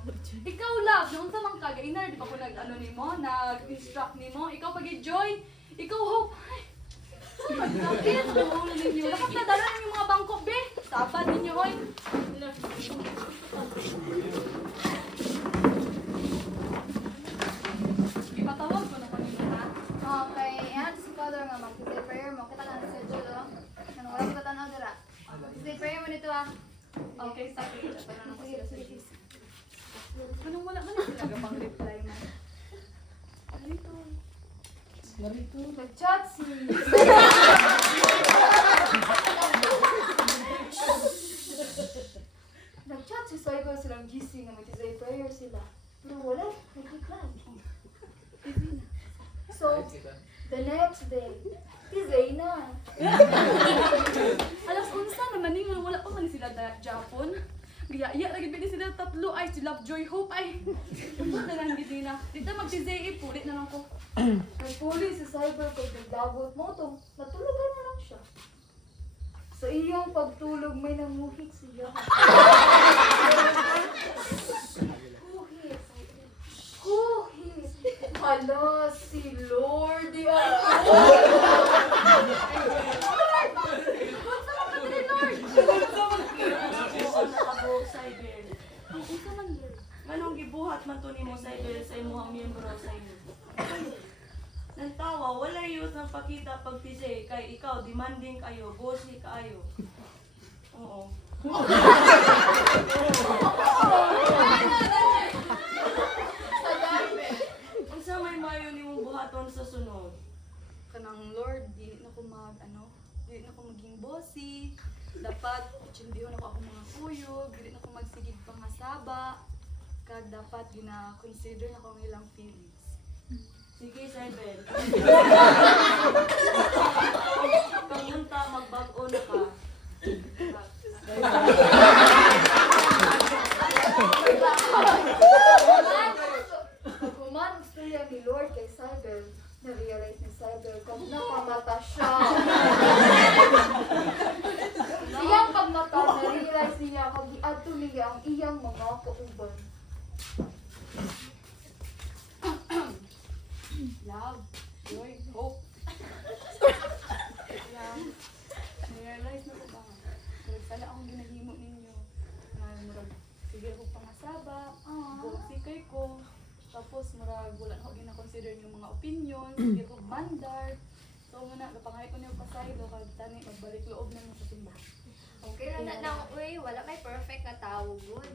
Ikaw love, noon sa mga kagainar, di pa ko nag-ano nimo, nag-instruct nimo. Ikaw pag-joy, ikaw hope. Ay, sakit, ulo ninyo. Lakas na dala yung mga bangko, be. Sabad ninyo, oy. Ipatawag ko na kanina, ha? Okay, yan si Father nga mag-say prayer mo. Kita ka na sa Diyo, no? Ano, wala ko tatanaw dira. Mag-say prayer mo nito, ah. Okay, sakit. Tanong ko sila sa Diyos. Anong wala man sila gabang reply mo? Narito. Nag-chat si... Nag-chat si Cyber silang gising na mag-say prayer sila. Pero wala, nag-reply. So, the next day, Tizay na. Alas unsa naman ni wala pa man sila Japon. Gaya lagi pwede sila tatlo ay si Love Joy Hope ay. Ano na lang gid na. Dito magsi-ZE pulit na lang ko. Nagpuli si Cyber pag naglagot mo to, natulugan na lang siya. Sa iyong pagtulog may nanguhit siya. Huhit. Huhit. Hala, si Lord. Anong gibuhat man to nimo sa imong miyembro sa inyo? Nantawa, wala yun ng pakita pag tise kay ikaw demanding kayo, bossy kayo. Oo. Unsa may mayo nimong buhaton sa sunod? Kanang Lord, di na ko di na ko maging bossy. Dapat itindihon ako mga kuyog, di na ko magsigig pangasaba. Kag dapat gina-consider na ko ang ilang feelings. Sige, Saibel. Pagmunta, magbag-o na ka. Pagkuman gusto niya ni Lord kay Cyber, na-realize ni Cyber kung napamata siya. Siyang pagmata, na-realize niya kung giadto niya ang iyang mga kauban. Love, joy, hope. Love, realize na ko ba nga? Murag sala akong ginahimo ninyo. Murag, sige ko pangasaba, bossy kay ko. Tapos murag wala na ko gina-consider yung mga opinion, sige ko mandar. So muna, kapangahay ko niyo pasaylo, kag tani, magbalik loob na mo sa simbahan. Okay na na, uy, wala may perfect na tao, good.